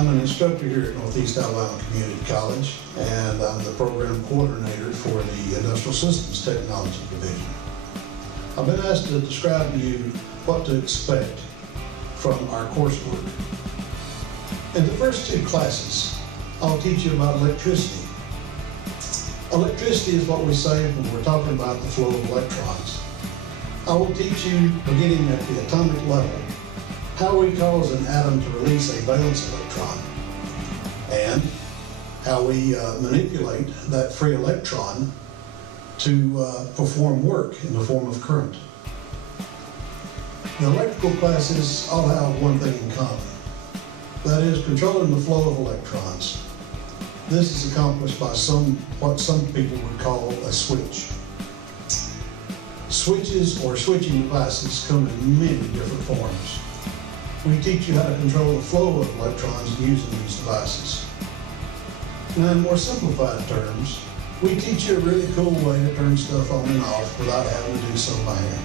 I'm an instructor here at Northeast Alabama Community College, and I'm the program coordinator for the Industrial Systems Technology Division. I've been asked to describe to you what to expect from our coursework. In the first two classes, I'll teach you about electricity. Electricity is what we say when we're talking about the flow of electrons. I will teach you, beginning at the atomic level, how we cause an atom to release a valence electron, and how we manipulate that free electron to perform work in the form of current. The electrical classes all have one thing in common. That is controlling the flow of electrons. This is accomplished by what some people would call a switch. Switches or switching devices come in many different forms. We teach you how to control the flow of electrons using these devices. Now, in more simplified terms, we teach you a really cool way to turn stuff on and off without having to do so by hand.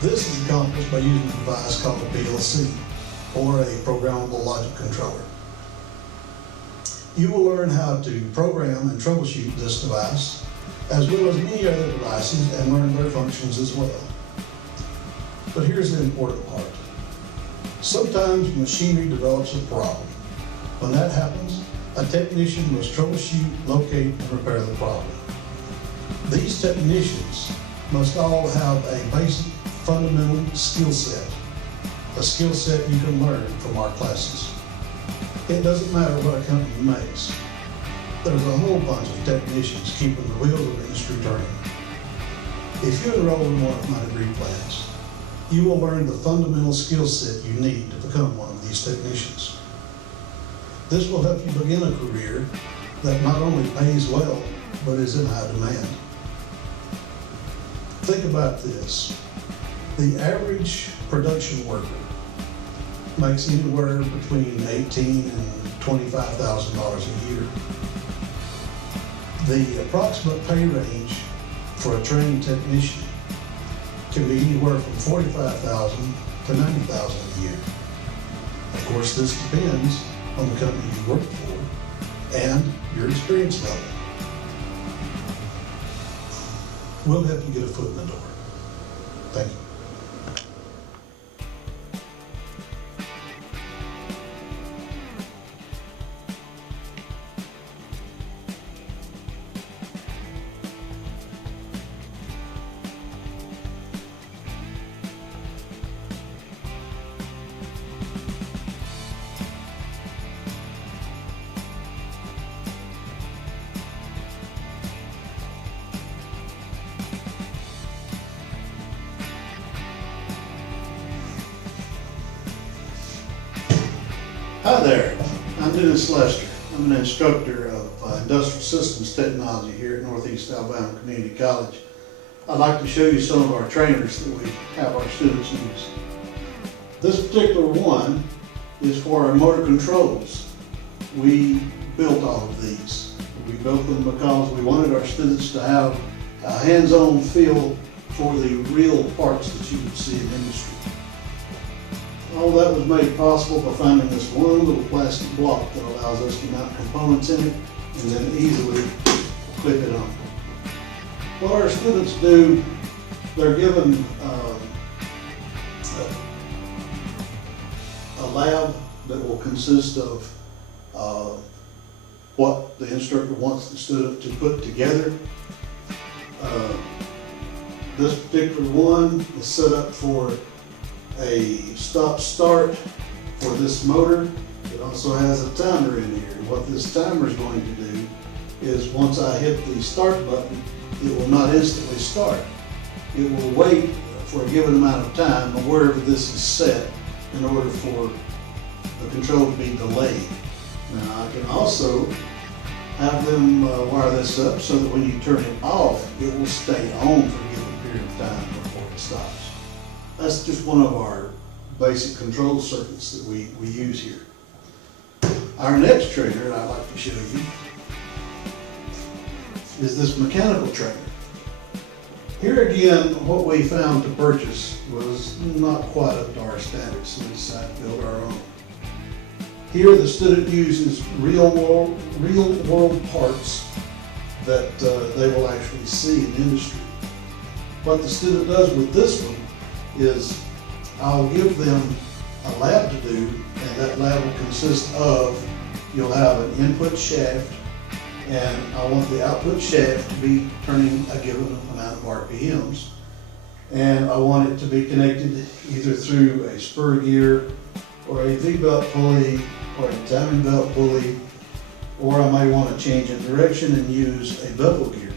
This is accomplished by using a device called a PLC, or a programmable logic controller. You will learn how to program and troubleshoot this device, as well as many other devices, and learn their functions as well. But here's the important part. Sometimes machinery develops a problem. When that happens, a technician must troubleshoot, locate, and repair the problem. These technicians must all have a basic fundamental skill set, a skill set you can learn from our classes. It doesn't matter what a company makes. There's a whole bunch of technicians keeping the wheels of the industry turning. If you enroll in one of my degree plans, you will learn the fundamental skill set you need to become one of these technicians. This will help you begin a career that not only pays well, but is in high demand. Think about this. The average production worker makes anywhere between $18,000 and $25,000 a year. The approximate pay range for a trained technician can be anywhere from $45,000 to $90,000 a year. Of course, this depends on the company you work for and your experience level. We'll help you get a foot in the door. Thank you. Hi there, I'm Dennis Lester. I'm an instructor of Industrial Systems Technology here at Northeast Alabama Community College. I'd like to show you some of our trainers that we have our students use. This particular one is for our motor controls. We built all of these. We built them because we wanted our students to have a hands-on feel for the real parts that you would see in industry. All that was made possible by finding this one little plastic block that allows us to mount components in it and then easily clip it on. What our students do, they're given a lab that will consist of what the instructor wants the student to put together. This particular one is set up for a stop-start for this motor. It also has a timer in here. What this timer is going to do is once I hit the start button, it will not instantly start. It will wait for a given amount of time wherever this is set in order for the control to be delayed. Now I can also have them wire this up so that when you turn it off, it will stay on for a given period of time before it stops. That's just one of our basic control circuits that we use here. Our next trainer I'd like to show you is this mechanical trainer. Here again, what we found to purchase was not quite up to our standards, so we decided to build our own. Here the student uses real world parts that they will actually see in industry. What the student does with this one is I'll give them a lab to do, and that lab will consist of, you'll have an input shaft, and I want the output shaft to be turning a given amount of RPMs. And I want it to be connected either through a spur gear or a V-belt pulley or a timing belt pulley, or I might want to change in direction and use a bevel gear.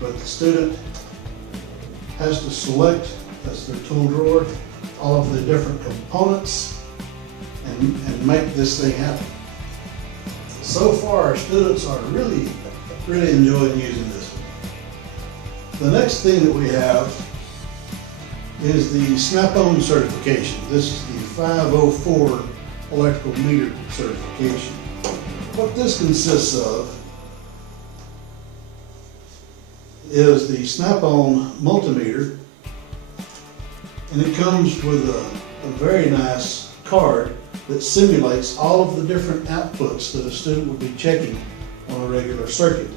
But the student has to select, that's their tool drawer, all of the different components and make this thing happen. So far, our students are really enjoying using this one. The next thing that we have is the Snap-on certification. This is the 504 electrical meter certification. What this consists of is the Snap-on multimeter, and it comes with a very nice card that simulates all of the different outputs that a student would be checking on a regular circuit.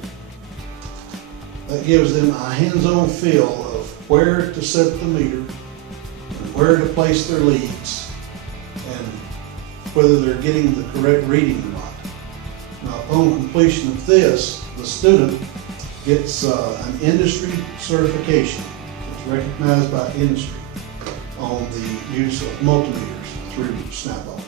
That gives them a hands-on feel of where to set the meter and where to place their leads and whether they're getting the correct reading or not. Now, upon completion of this, the student gets an industry certification. It's recognized by industry on the use of multimeters through Snap-on.